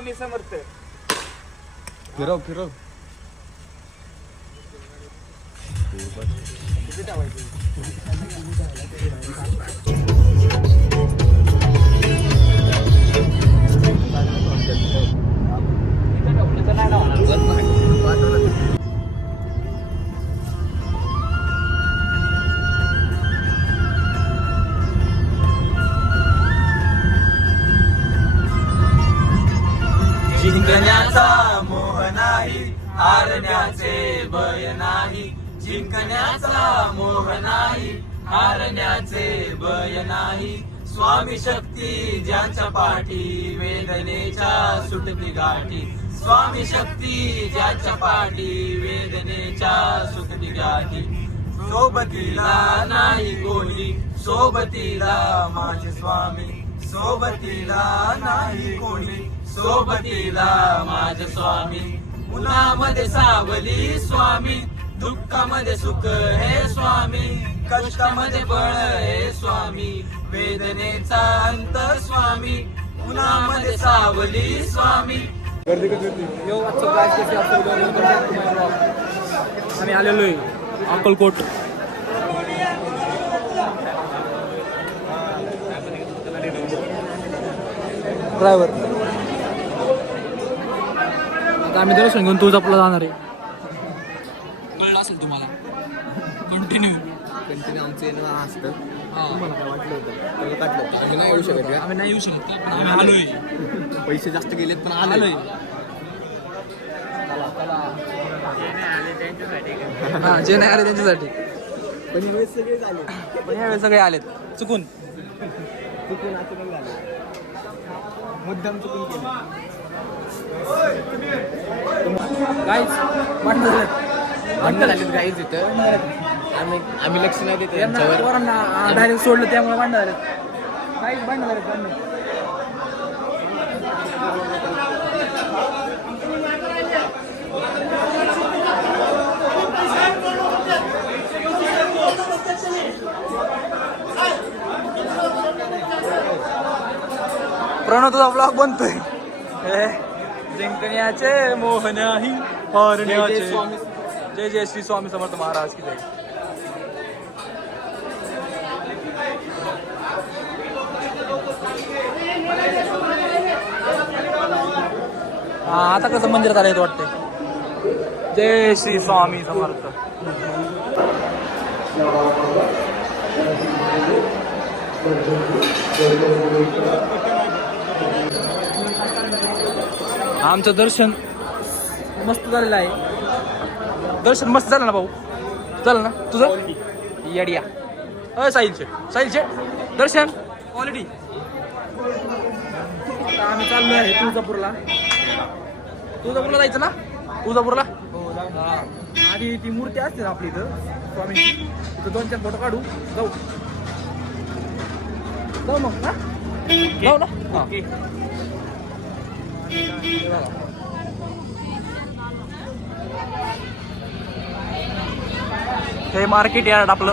स्वामी समर्थ. फिरव फिरव. जिंकण्याचा मोह नाही, हारण्याचे भय नाही. जिंकण्याचा मोह नाही, हारण्याचे भय नाही. स्वामी शक्ती ज्याच्या पाठी, वेदनेच्या सुटती गाठी. स्वामी शक्ती ज्याच्या पाठी, वेदनेच्या सुटती गाठी. सोबतीला नाही कोणी, सोबतीला माझे स्वामी. सोबतीला नाही कोणी, सोबतीला माझे स्वामी. उन्हामध्ये सावली स्वामी, दुःखामध्ये सुख हे स्वामी. कष्टामध्ये बळ हे स्वामी, वेदनेचा अंत स्वामी. उन्हामध्ये सावली स्वामी. आम्ही आलेलो आहे अक्कलकोट. ड्रायव्हर आता आम्ही दर्शन घेऊन तुळजापूरला जाणार आहे. कळलं असेल तुम्हाला. कंटिन्यू आमचं येणं असतं. तुम्हाला काय वाटलं होतं? आम्ही नाही येऊ शकत का? आम्ही नाही येऊ शकत पण आम्ही आलोय. पैसे जास्त गेलेत पण आलोय. हा जे नाही आले त्यांच्यासाठी. पण यावेळेस सगळे झाले. पण यावेळेस सगळे आलेत चुकून. आता पण झालं. मुद्दाम चुकून केलं. गाईज भांडणं झालेत गाईज इथं. आम्ही लक्ष नाही देत त्यांच्यावर. डायरेक्ट सोडलं त्यामुळे भांडण झालं. काहीच भांडण झालं भांडण. प्रणव तुझा ब्लॉग बनतोय. जिंकण्याचे मोह नाही, हारण्याचे. जय जय श्री स्वामी समर्थ महाराज की जय. हा आता कसं मंदिरात आलं वाटतंय. जय श्री स्वामी समर्थ. आमचं दर्शन मस्त झालेलं आहे. दर्शन मस्त झालं ना भाऊ. झालं ना तुझं? येडिया. साहिलचे दर्शन क्वालिटी. आता आम्ही चाललो आहे तुळजापूरला. तुळजापूरला जायचं ना? तुळजापूरला आधी ती मूर्ती असते ना आपली इथं स्वामींची. तिथं 2-4 फोटो काढू. जाऊ मग ना. जाऊ ना. हे मार्केट यार्ड आपलं.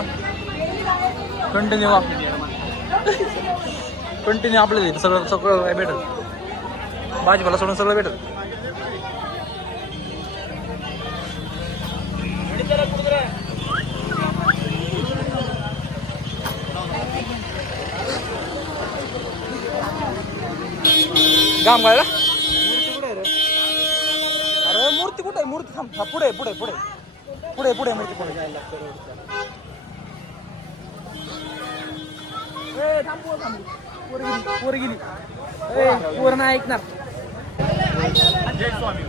कंटिन्यू आपलं इथं सगळं भेटल. भाजीपाला सोडून सगळं भेटल. गाम गायला. अरे मूर्ती कुठे आहे? मूर्ती थांब. पुढे मूर्ती पुढे. पोर गेली. पोर नाही ऐकणार. जय स्वामी.